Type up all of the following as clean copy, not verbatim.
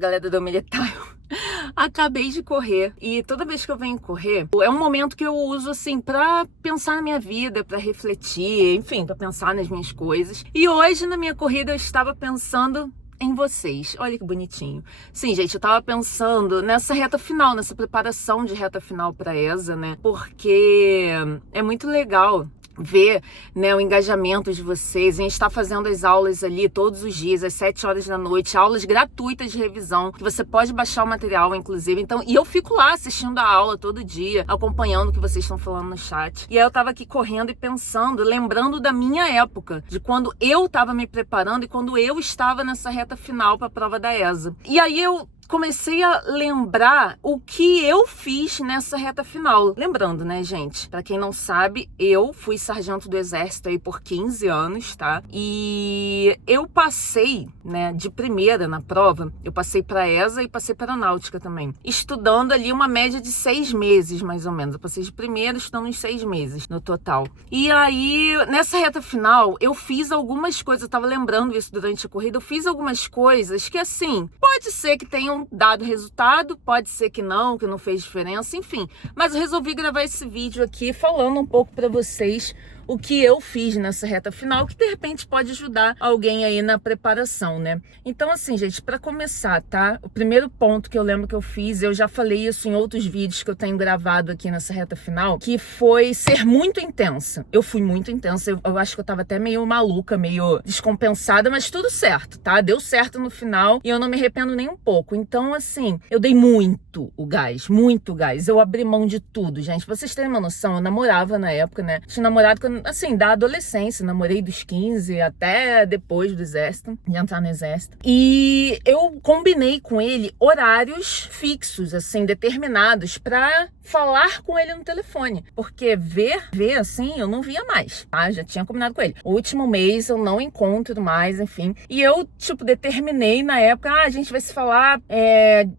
galera do militar. Acabei de correr e toda vez que eu venho correr, é um momento que eu uso assim pra pensar na minha vida, pra refletir, enfim, pra pensar nas minhas coisas. E hoje na minha corrida eu estava pensando em vocês. Olha que bonitinho. Sim, gente, eu tava pensando nessa reta final, nessa preparação de reta final pra ESA, né? Porque é muito legal ver, né, o engajamento de vocês. A gente está fazendo as aulas ali todos os dias, às 7 horas da noite, aulas gratuitas de revisão, que você pode baixar o material, inclusive. Então, e eu fico lá assistindo a aula todo dia, acompanhando o que vocês estão falando no chat. E aí eu tava aqui correndo e pensando, lembrando da minha época, de quando eu tava me preparando e quando eu estava nessa reta final para a prova da ESA. E aí eu comecei a lembrar o que eu fiz nessa reta final. Lembrando, né, gente? Pra quem não sabe, eu fui sargento do exército aí por 15 anos, tá? E eu passei, né, de primeira na prova, eu passei pra ESA e passei pra aeronáutica também. Estudando ali uma média de 6 meses, mais ou menos. Eu passei de primeira, estudando uns 6 meses no total. E aí, nessa reta final, eu fiz algumas coisas, eu tava lembrando isso durante a corrida, eu fiz algumas coisas que, assim, pode ser que tenham dado resultado, pode ser que não fez diferença, enfim. Mas eu resolvi gravar esse vídeo aqui falando um pouco para vocês o que eu fiz nessa reta final, que de repente pode ajudar alguém aí na preparação, né? Então, assim, gente, para começar, tá? O primeiro ponto que eu lembro que eu fiz, eu já falei isso em outros vídeos que eu tenho gravado aqui nessa reta final, que foi ser muito intensa. Eu fui muito intensa, eu acho que eu tava até meio maluca, meio descompensada, mas tudo certo, tá? Deu certo no final e eu não me arrependo nem um pouco. Então, assim, eu dei muito muito gás. Eu abri mão de tudo, gente. Pra vocês terem uma noção, eu namorava na época, né? Tinha namorado quando, assim, da adolescência, namorei dos 15 até depois do exército, de entrar no exército. E eu combinei com ele horários fixos, assim, determinados pra falar com ele no telefone. Porque ver assim, eu não via mais, tá? Já tinha combinado com ele. O último mês eu não encontro mais, enfim. E eu, tipo, determinei na época, a gente vai se falar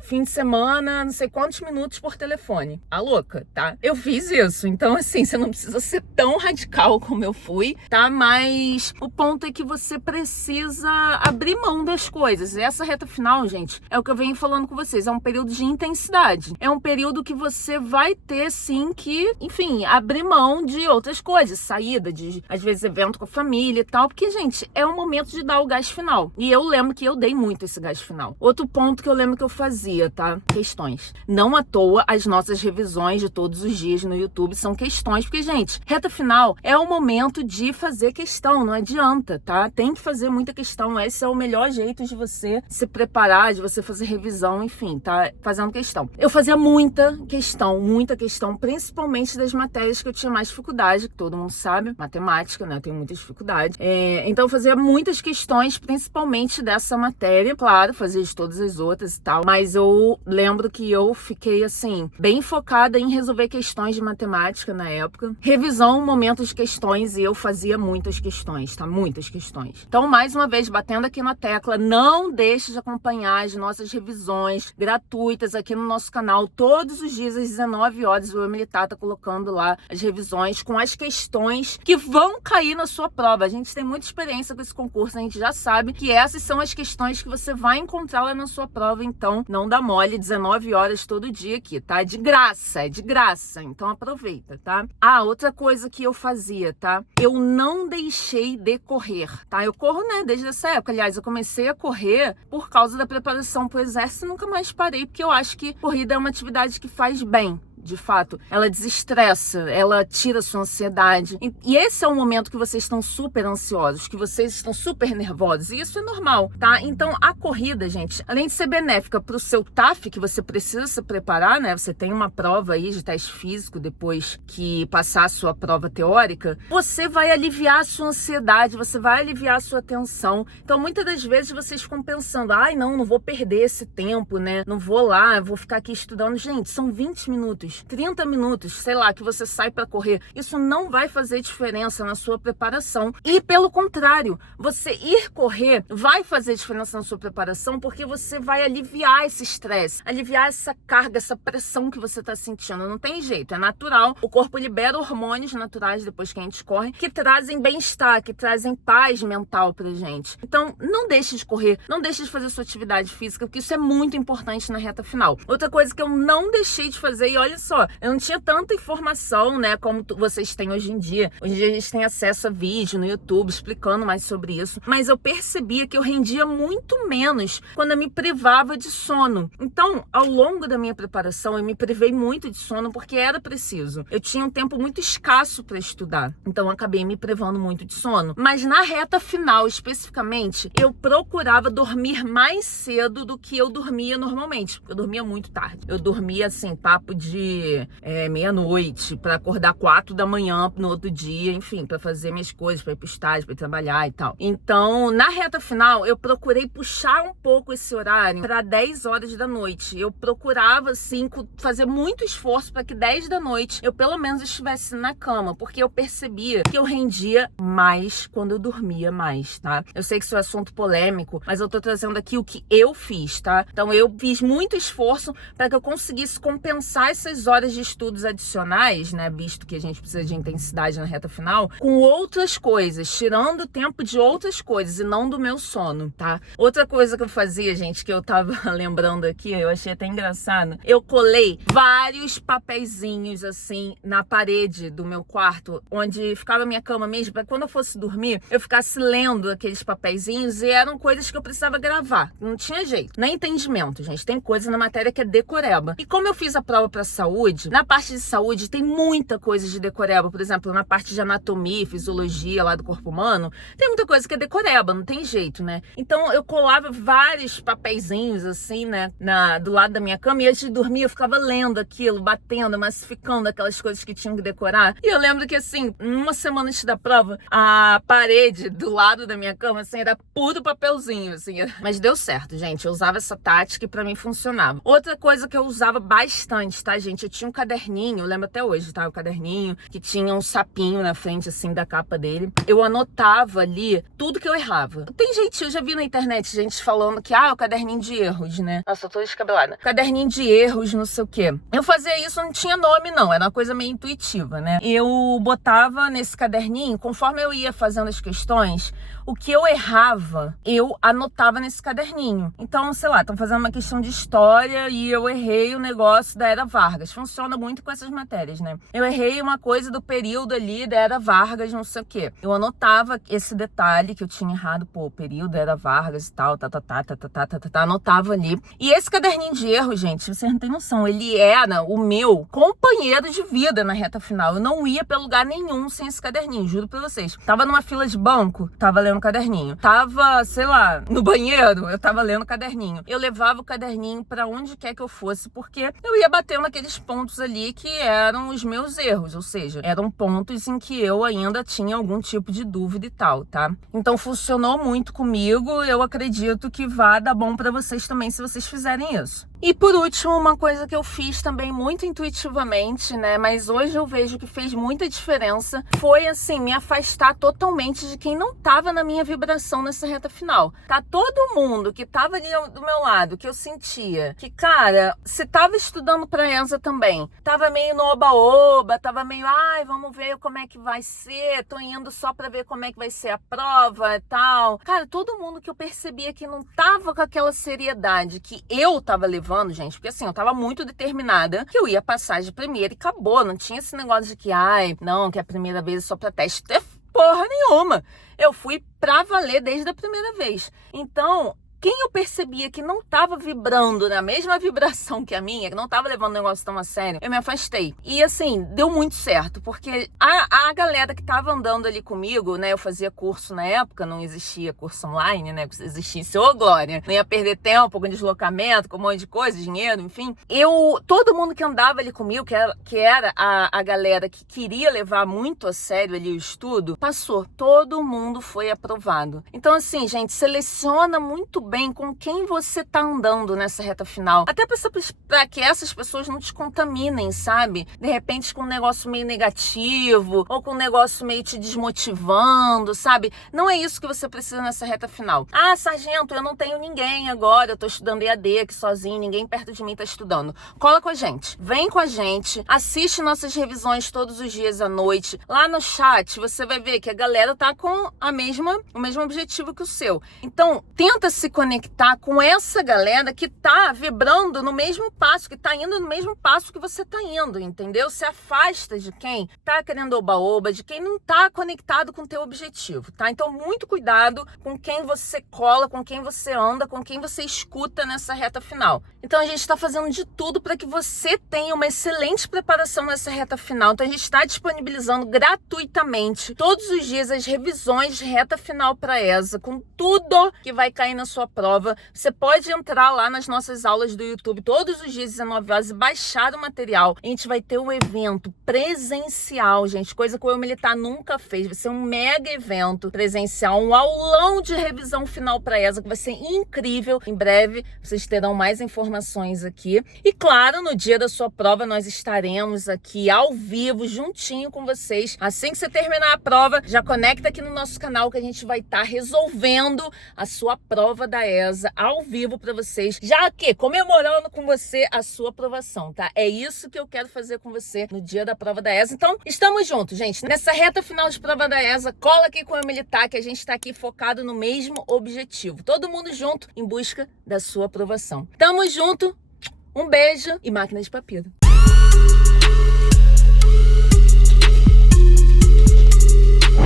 fim de semana, não sei quantos minutos por telefone. A louca, tá? Eu fiz isso. Então, assim, você não precisa ser tão radical como eu fui, tá? Mas o ponto é que você precisa abrir mão das coisas. E essa reta final, gente, é o que eu venho falando com vocês. É um período de intensidade. É um período que você vai ter, sim, que, enfim, abrir mão de outras coisas. Saída de, às vezes, evento com a família e tal. Porque, gente, é um momento de dar o gás final. E eu lembro que eu dei muito esse gás final. Outro ponto que eu lembro que eu fazia, tá? Questões. Não à toa, as nossas revisões de todos os dias no YouTube são questões. Porque, gente, reta final é o momento de fazer questão. Não adianta, tá? Tem que fazer muita questão. Esse é o melhor jeito de você se preparar, de você fazer revisão, enfim, tá? Fazendo questão. Eu fazia muita questão, principalmente das matérias que eu tinha mais dificuldade, que todo mundo sabe, matemática, né? Eu tenho muita dificuldade. Então eu fazia muitas questões, principalmente dessa matéria. Claro, fazia de todas as outras e tal, mas eu lembro que eu fiquei, assim, bem focada em resolver questões de matemática na época. Revisão, momentos de questões, e eu fazia muitas questões, tá? Muitas questões. Então, mais uma vez, batendo aqui na tecla, não deixe de acompanhar as nossas revisões gratuitas aqui no nosso canal. Todos os dias, às 19 horas, o Militar tá colocando lá as revisões com as questões que vão cair na sua prova. A gente tem muita experiência com esse concurso, a gente já sabe que essas são as questões que você vai encontrar lá na sua prova, então não dá mole, 19 horas todo dia aqui, tá? É de graça, então aproveita, tá? Outra coisa que eu fazia, tá? Eu não deixei de correr, tá? Eu corro, né, desde essa época. Aliás, eu comecei a correr por causa da preparação pro exército e nunca mais parei, porque eu acho que corrida é uma atividade que faz bem. De fato, ela desestressa, ela tira a sua ansiedade. E esse é o momento que vocês estão super ansiosos, que vocês estão super nervosos. E isso é normal, tá? Então, a corrida, gente, além de ser benéfica pro seu TAF, que você precisa se preparar, né? Você tem uma prova aí de teste físico depois que passar a sua prova teórica. Você vai aliviar a sua ansiedade, você vai aliviar a sua tensão. Então, muitas das vezes vocês ficam pensando, não vou perder esse tempo, né? Não vou lá, eu vou ficar aqui estudando. Gente, são 20 minutos. minutos, 30 minutos, sei lá, que você sai para correr, isso não vai fazer diferença na sua preparação. E pelo contrário, você ir correr vai fazer diferença na sua preparação, porque você vai aliviar esse estresse, aliviar essa carga, essa pressão que você está sentindo. Não tem jeito, é natural. O corpo libera hormônios naturais depois que a gente corre, que trazem bem-estar, que trazem paz mental pra gente. Então, não deixe de correr, não deixe de fazer sua atividade física, porque isso é muito importante na reta final. Outra coisa que eu não deixei de fazer, e olha só, eu não tinha tanta informação, né, como vocês têm hoje em dia. Hoje em dia a gente tem acesso a vídeo no YouTube explicando mais sobre isso, mas eu percebia que eu rendia muito menos quando eu me privava de sono. Então, ao longo da minha preparação, eu me privei muito de sono porque era preciso. Eu tinha um tempo muito escasso para estudar, então eu acabei me privando muito de sono. Mas na reta final, especificamente, eu procurava dormir mais cedo do que eu dormia normalmente. Eu dormia muito tarde. Eu dormia, assim, papo de meia-noite, para acordar 4 da manhã no outro dia, enfim, para fazer minhas coisas, para ir pro estágio, para trabalhar e tal. Então, na reta final, eu procurei puxar um pouco esse horário para 10 horas da noite. Eu procurava, assim, fazer muito esforço para que 10 da noite eu pelo menos estivesse na cama, porque eu percebia que eu rendia mais quando eu dormia mais, tá? Eu sei que isso é um assunto polêmico, mas eu tô trazendo aqui o que eu fiz, tá? Então eu fiz muito esforço para que eu conseguisse compensar essas horas de estudos adicionais, né? Visto que a gente precisa de intensidade na reta final, com outras coisas, tirando tempo de outras coisas e não do meu sono, tá? Outra coisa que eu fazia, gente, que eu tava lembrando aqui, eu achei até engraçado, eu colei vários papeizinhos assim na parede do meu quarto, onde ficava a minha cama mesmo, para quando eu fosse dormir, eu ficasse lendo aqueles papeizinhos, e eram coisas que eu precisava gravar. Não tinha jeito. Nem entendimento, gente. Tem coisa na matéria que é decoreba. E como eu fiz a prova para saúde, na parte de saúde tem muita coisa de decoreba. Por exemplo, na parte de anatomia, fisiologia lá do corpo humano, tem muita coisa que é decoreba, não tem jeito, né? Então eu colava vários papeizinhos assim, né, do lado da minha cama, e antes de dormir eu ficava lendo aquilo, batendo, massificando aquelas coisas que tinham que decorar. E eu lembro que, assim, uma semana antes da prova, a parede do lado da minha cama, assim, era puro papelzinho, assim. Mas deu certo, gente. Eu usava essa tática e pra mim funcionava. Outra coisa que eu usava bastante, tá, gente? Eu tinha um caderninho, eu lembro até hoje, tá? O caderninho que tinha um sapinho na frente, assim, da capa dele. Eu anotava ali tudo que eu errava. Tem gente, eu já vi na internet gente falando que, é o caderninho de erros, né? Nossa, eu tô descabelada. Caderninho de erros, não sei o quê. Eu fazia isso, não tinha nome, não. Era uma coisa meio intuitiva, né? Eu botava nesse caderninho, conforme eu ia fazendo as questões, o que eu errava, eu anotava nesse caderninho. Então, sei lá, estão fazendo uma questão de história e eu errei o negócio da Era Vargas. Funciona muito com essas matérias, né? Eu errei uma coisa do período ali da Era Vargas, não sei o quê. Eu anotava esse detalhe que eu tinha errado, pô, o período da Era Vargas e tal, anotava ali. E esse caderninho de erro, gente, vocês não têm noção, ele era o meu companheiro de vida na reta final. Eu não ia pra lugar nenhum sem esse caderninho, juro pra vocês. Tava numa fila de banco, tava lendo caderninho. Tava, sei lá, no banheiro, eu tava lendo caderninho. Eu levava o caderninho pra onde quer que eu fosse, porque eu ia batendo naqueles pontos ali que eram os meus erros, ou seja, eram pontos em que eu ainda tinha algum tipo de dúvida e tal, tá? Então funcionou muito comigo, eu acredito que vai dar bom pra vocês também se vocês fizerem isso. E por último, uma coisa que eu fiz também muito intuitivamente, né, mas hoje eu vejo que fez muita diferença, foi assim, me afastar totalmente de quem não tava na minha vibração nessa reta final. Tá todo mundo que tava ali do meu lado, que eu sentia que, cara, se tava estudando pra ESA também, tava meio no oba-oba, tava meio, vamos ver como é que vai ser, tô indo só pra ver como é que vai ser a prova e tal. Cara, todo mundo que eu percebia que não tava com aquela seriedade que eu tava levando, gente, porque assim, eu tava muito determinada que eu ia passar de primeira e acabou, não tinha esse negócio de que, não, que a primeira vez é só pra teste, porra nenhuma. Eu fui pra valer desde a primeira vez. Então, quem eu percebia que não tava vibrando na mesma vibração que a minha, que não tava levando o negócio tão a sério, eu me afastei. E assim, deu muito certo, porque a galera que tava andando ali comigo, né, eu fazia curso na época, não existia curso online, né, se existisse, ô glória, não ia perder tempo com deslocamento, com um monte de coisa, dinheiro, enfim. Todo mundo que andava ali comigo, que era a galera que queria levar muito a sério ali o estudo, passou. Todo mundo foi aprovado. Então assim, gente, seleciona muito bem com quem você tá andando nessa reta final. Até para que essas pessoas não te contaminem, sabe? De repente com um negócio meio negativo ou com um negócio meio te desmotivando, sabe? Não é isso que você precisa nessa reta final. Ah, sargento, eu não tenho ninguém agora, eu tô estudando EAD aqui sozinho, ninguém perto de mim tá estudando. Cola com a gente, vem com a gente, assiste nossas revisões todos os dias à noite. Lá no chat você vai ver que a galera tá com o mesmo objetivo que o seu. Então, tenta se conectar com essa galera que tá vibrando no mesmo passo, que tá indo no mesmo passo que você tá indo, entendeu? Se afasta de quem tá querendo oba-oba, de quem não tá conectado com o teu objetivo, tá? Então, muito cuidado com quem você cola, com quem você anda, com quem você escuta nessa reta final. Então, a gente tá fazendo de tudo para que você tenha uma excelente preparação nessa reta final. Então, a gente está disponibilizando gratuitamente todos os dias as revisões de reta final para ESA, com tudo que vai cair na sua prova. Você pode entrar lá nas nossas aulas do YouTube todos os dias, 19 horas, e baixar o material. A gente vai ter um evento presencial, gente, coisa que o Eu Militar nunca fez. Vai ser um mega evento presencial, um aulão de revisão final para ESA, que vai ser incrível. Em breve, vocês terão mais informações aqui. E claro, no dia da sua prova, nós estaremos aqui ao vivo, juntinho com vocês. Assim que você terminar a prova, já conecta aqui no nosso canal que a gente vai estar resolvendo a sua prova da ESA ao vivo para vocês, já aqui comemorando com você a sua aprovação, tá? É isso que eu quero fazer com você no dia da prova da ESA. Então, estamos juntos, gente. Nessa reta final de prova da ESA, cola aqui com o Eu Militar, que a gente tá aqui focado no mesmo objetivo. Todo mundo junto em busca da sua aprovação. Tamo junto, um beijo e máquina de papiro.